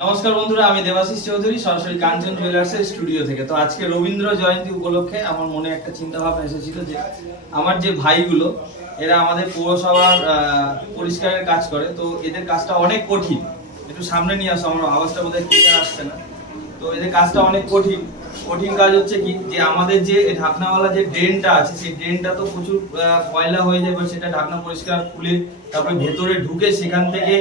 নমস্কার বন্ধুরা, আমি দেবাশিস চৌধুরী সরাসরি কাঞ্চন জুয়েলার্সের স্টুডিও থেকে। তো আজকে রবীন্দ্র জয়ন্তী উপলক্ষে আমার মনে একটা চিন্তা ভাবনা এসেছিল যে আমার যে ভাইগুলো এরা আমাদের পৌরসভার পরিষ্কারের কাজ করে, তো এদের কাজটা অনেক কঠিন। একটু সামনে নিয়ে আসো, আমার আওয়াজটা বোধহয় ক্লিয়ার আসছে না। তো এদের কাজটা অনেক কঠিন। কঠিন কাজ হচ্ছে কি, যে আমাদের যে ঢাকনাওয়ালা যে ড্রেনটা আছে, সেই ড্রেনটা তো প্রচুর ময়লা হয়ে যায়, সেটা ঢাকনা পরিষ্কার খুলে তারপরে ভেতরে ঢুকে সেখান থেকে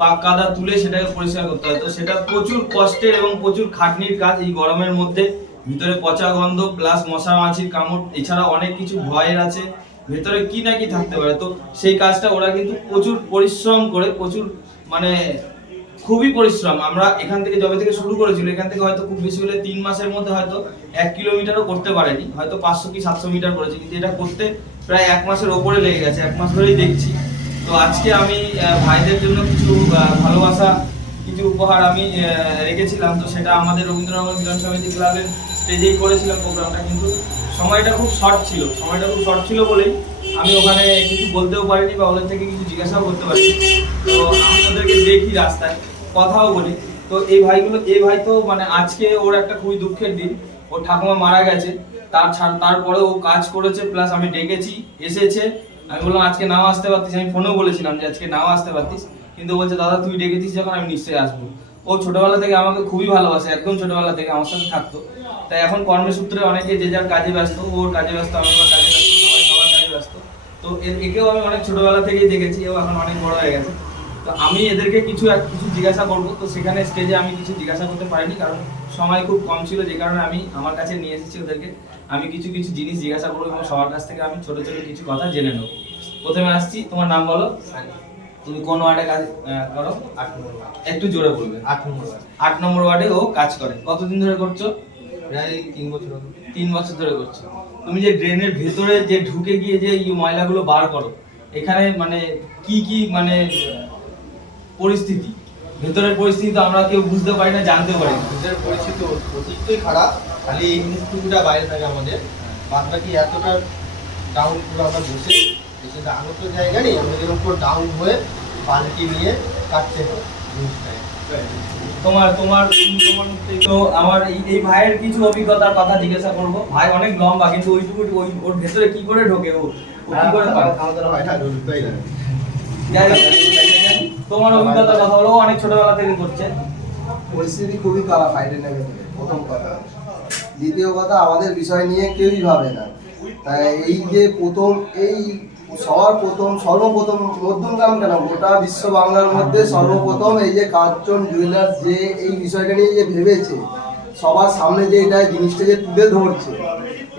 পাক কাদা তুলে সেটাকে পরিষ্কার করতে হয়। তো সেটা প্রচুর কষ্টের এবং প্রচুর খাটনির কাজ। এই গরমের মধ্যে ভিতরে পচা গন্ধ প্লাস মশা মাছির কামড়, এছাড়া অনেক কিছু ভয়ের আছে, ভেতরে কি না কি থাকতে পারে। তো সেই কাজটা ওরা কিন্তু প্রচুর পরিশ্রম করে, প্রচুর মানে খুবই পরিশ্রম। আমরা এখান থেকে যবে থেকে শুরু করেছিল, এখান থেকে হয়তো খুব বেশি হলে 3 মাসের মধ্যে হয়তো 1 কিলোমিটারও করতে পারেনি, হয়তো 500 কি 700 মিটার করেছি, কিন্তু এটা করতে প্রায় 1 মাসের ওপরে লেগে গেছে। 1 মাস ধরেই দেখছি। তো আজকে আমি ভাইদের জন্য কিছু ভালোবাসা, কিছু উপহার আমি রেখেছিলাম। তো সেটা আমাদের রবীন্দ্রনগর মিলন সমিতি ক্লাবের স্টেজেই করেছিলাম প্রোগ্রামটা, কিন্তু সময়টা খুব শর্ট ছিল বলেই আমি ওখানে কিছু বলতেও পারিনি বা ওদের থেকে কিছু জিজ্ঞাসাও করতে পারিনি। তো আমি ওদেরকে দেখি রাস্তায়, কথাও বলি। তো এই ভাই তো মানে আজকে ওর একটা খুবই দুঃখের দিন। ওর ঠাকুমা মারা গেছে, তারপরে ও কাজ করেছে, প্লাস আমি ডেকেছি, এসেছে। আমি বললাম আজকে নাও আসতে পারতিস, আমি ফোনেও বলেছিলাম যে আজকে নাও আসতে পারতিস, কিন্তু বলছে দাদা তুই ডেকেছিস যখন আমি নিশ্চয়ই আসবো। ও ছোটবেলা থেকে আমাকে খুবই ভালোবাসে, একদম ছোটবেলা থেকে আমার সাথে থাকতো। তাই এখন কর্মসূত্রে অনেকে যে যার কাজে ব্যস্ত, ওর কাজে ব্যস্ত, আমি আমার কাজে ব্যস্ত, সবাই সবার কাজে ব্যস্ত। তো একেও আমি অনেক ছোটবেলা থেকেই দেখেছি, ও এখন অনেক বড় হয়ে গেছে। তো আমি এদেরকে কিছু জিজ্ঞাসা করবো, তো সেখানে স্টেজে আমি কিছু জিজ্ঞাসা করতে পারিনি, কারণ সময় খুব কম ছিল, যে কারণে আমি আমার কাছে নিয়ে এসেছি ওদেরকে। আমি কিছু জিনিস জিজ্ঞাসা করবো এবং সবার কাছ থেকে আমি ছোট ছোট কিছু কথা জেনে নেবো। প্রথমে আসছি, তোমার নাম বলো। তুমি কোন ওয়ার্ডে কাজ করো? 8 নম্বর। একটু জোরে বলবে। 8 নম্বর ওয়ার্ডে ও কাজ করে। কতদিন ধরে করছো? প্রায় 3 বছর। 3 বছর ধরে করছো। তুমি যে ড্রেনের ভেতরে যে ঢুকে গিয়ে যে এই ময়লাগুলো বার করো, এখানে মানে কি মানে পরিস্থিতি, ভেতরের পরিস্থিতি তো আমরা কেউ বুঝতে পারি না, জানতে পারি না। ভেতরের পরিস্থিতি অতিরিক্তই খারাপ। খালি এই মুখটুকুটা বাইরে থাকে আমাদের, বাদ বাকি এতটা ডাউন পুরো আমরা বসে দাঁড়ানোর তো জায়গা নেই। আমরা যেরকম পুরো ডাউন হয়ে পাল্টি নিয়ে কাটতে হয় জিনিসটায়। তোমার তো আমার এই ভাইয়ের কিছু অভিজ্ঞতার কথা জিজ্ঞাসা করবো। ভাই অনেক লম্বা, কিন্তু ওইটুকু ওর ভেতরে কি করে ঢোকে, ও কি করে পারে? আমাদের হয় না, ঢুকতেই না। তোমার অভিজ্ঞতার কথা বলো, অনেক ছোটবেলা থেকে করছে। পরিস্থিতি খুবই খারাপ ফাইটের নেমে, প্রথম কথা। দ্বিতীয় কথা, আমাদের বিষয় নিয়ে কেউই ভাবে না। তাই এই যে সর্বপ্রথম মধ্যমগ্রাম কেন, গোটা বিশ্ব বাংলার মধ্যে সর্বপ্রথম এই যে কাঞ্চন জুয়েলার্স যে এই বিষয়টা নিয়ে যে ভেবেছে, সবার সামনে যে এটা জিনিসটা যে তুলে ধরছে,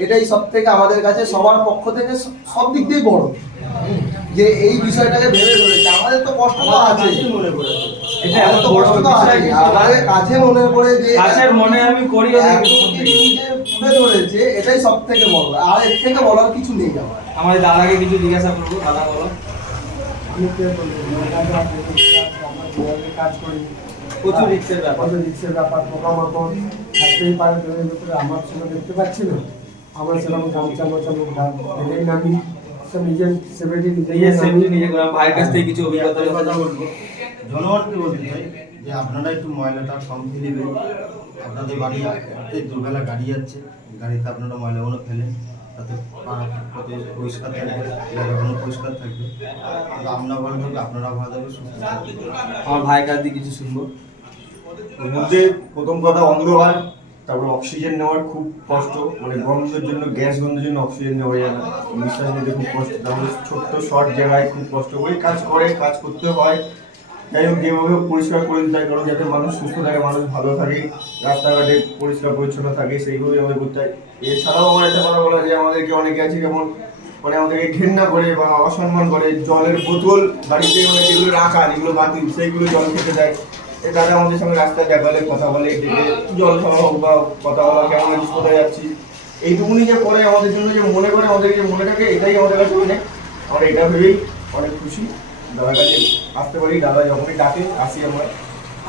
এটাই সব থেকে আমাদের কাছে সবার পক্ষ থেকে সব দিক দিয়েই বড়, যে এই বিষয়টাকে ভেবে ধরেছে। আমাদের তো কষ্ট তো আছে, আমাদের কাছে মনে পড়ে যে কাছের মনে আমি করি তুলে ধরেছে, এটাই সব থেকে বড়। আর এর থেকে বলার কিছু নেই। আমার দাদাকে কিছু জিজ্ঞাসা করবো। দাদা বলো। কাজ করি, প্রচুর রিক্সের ব্যাপার, পোকামাকড় থাকতেই পারে ড্রেনের ভিতরে। আমার ছিল দেখতে পাচ্ছি না, আমরা সেরকম গামছা লোক এলেই নামি নিজের সেফটি নিজে করা। ভাইয়ের কাছ থেকে কিছু অভিজ্ঞতার কথা বলবো। জনগণকে বলতে চাই যে আপনারা একটু ময়লাটা কম ফেলবেন। আপনাদের বাড়িতে দুবেলা গাড়ি যাচ্ছে, গাড়িতে আপনারা ময়লাগুলো ফেলেন, তাতে পরিষ্কার থাকবে, এলাকাগুলো পরিষ্কার থাকবে। আমরা ভালো থাকবে, আপনারা ভালো থাকবে, সুস্থ থাকবে। আমার ভাইয়ের কাছ দিয়ে কিছু শুনবো। ওর মধ্যে প্রথম কথা অন্ধকার, তারপর অক্সিজেন নেওয়ার খুব কষ্ট, মানে গন্ধের জন্য, গ্যাস গন্ধের জন্য অক্সিজেন নেওয়া যায় না, নিঃশ্বাস নিতে খুব কষ্ট। তারপরে ছোট্ট শর্ট জায়গায় খুব কষ্ট করে কাজ করতে হয়। যাই হোক, যেভাবে পরিষ্কার করে দিতে হয়, কারণ যাতে মানুষ সুস্থ থাকে, মানুষ ভালো থাকে, রাস্তাঘাটে পরিষ্কার পরিচ্ছন্ন থাকে, সেইভাবেই আমাদের করতে হয়। এছাড়াও আমার একটা কথা বলা, যে আমাদেরকে অনেকে আছে যেমন মানে আমাদেরকে ঘেন্না করে বা অসম্মান করে, জলের বোতল বাড়িতে মানে যেগুলো রাখা, যেগুলো বাতিল, সেইগুলো জল খেতে দেয়। তারা আমাদের সঙ্গে রাস্তায় দেখা হলে কথা বলে, জল খাওয়া হোক বা কথা বলা, কেমন আছিস, কোথায় যাচ্ছি, এইটুকুনি যে করে আমাদের জন্য, যে মনে করে আমাদের, যে মনে থাকে, এটাই আমাদের কাছে অনেক। আমরা এটা ভেবেই অনেক খুশি দাদার কাছে আসতে পারি। দাদা যখনই ডাকে আসি আমরা।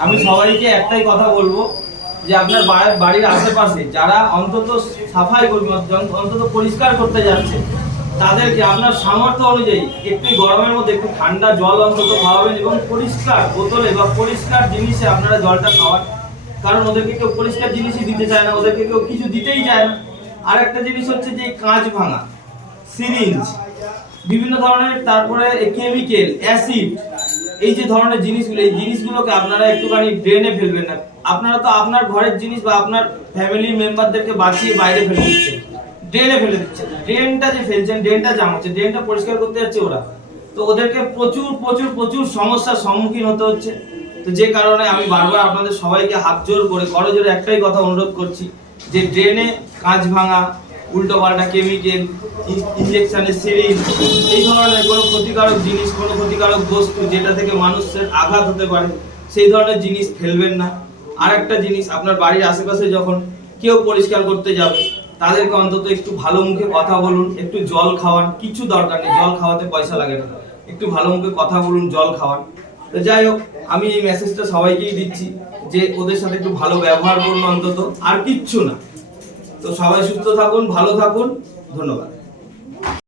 আমি সবাইকে একটাই কথা বলবো, যে আপনার বাড়ির আশেপাশে যারা অন্তত সাফাই কর্মী, অন্তত পরিষ্কার করতে যাচ্ছে, তাদেরকে আপনার সামর্থ্য অনুযায়ী একটু গরমের মধ্যে একটু ঠান্ডা জল অন্তত খাওয়াবেন এবং পরিষ্কার বোতলে বা পরিষ্কার জিনিসে আপনারা জলটা খাওয়ান। কারণ ওদেরকে কেউ পরিষ্কার জিনিসই দিতে চায় না, ওদেরকে কেউ কিছু দিতেই চায় না। আর একটা জিনিস হচ্ছে যে কাঁচ ভাঙা, সিরিঞ্জ, বিভিন্ন ধরনের, তারপরে কেমিক্যাল, অ্যাসিড, এই যে ধরনের জিনিসগুলো, এই জিনিসগুলোকে আপনারা একটুখানি ড্রেনে ফেলবেন না। আপনারা তো আপনার ঘরের জিনিস বা আপনার ফ্যামিলি মেম্বারদেরকে বাঁচিয়ে বাইরে ফেলে দিচ্ছেন, ড্রেনে ফেলে দিচ্ছেন। ড্রেনটা যে ফেলছেন, ড্রেনটা জাম হচ্ছে, ড্রেনটা পরিষ্কার করতে যাচ্ছে ওরা, তো ওদেরকে প্রচুর প্রচুর প্রচুর সমস্যার সম্মুখীন হতে হচ্ছে। তো যে কারণে আমি বারবার আপনাদের সবাইকে হাত জোর করে করজোরে একটাই কথা অনুরোধ করছি যে ড্রেনে কাঁচ ভাঙা, উল্টো পাল্টা কেমিক্যাল, ইনজেকশনের সিরিঞ্জ, এই ধরনের কোনো ক্ষতিকারক জিনিস, কোনো ক্ষতিকারক বস্তু যেটা থেকে মানুষের আঘাত হতে পারে, সেই ধরনের জিনিস ফেলবেন না। আর একটা জিনিস, আপনার বাড়ির আশেপাশে যখন কেউ পরিষ্কার করতে যাবে তাদেরকে অন্তত একটু ভালো মুখে কথা বলুন, একটু জল খাওয়ান, কিছু দরকার নেই, জল খাওয়াতে পয়সা লাগে না, একটু ভালো মুখে কথা বলুন, জল খাওয়ান। তো যাই হোক, আমি এই মেসেজটা সবাইকেই দিচ্ছি যে ওদের সাথে একটু ভালো ব্যবহার করুন অন্তত, আর কিচ্ছু না। তো সবাই সুস্থ থাকুন, ভালো থাকুন, ধন্যবাদ।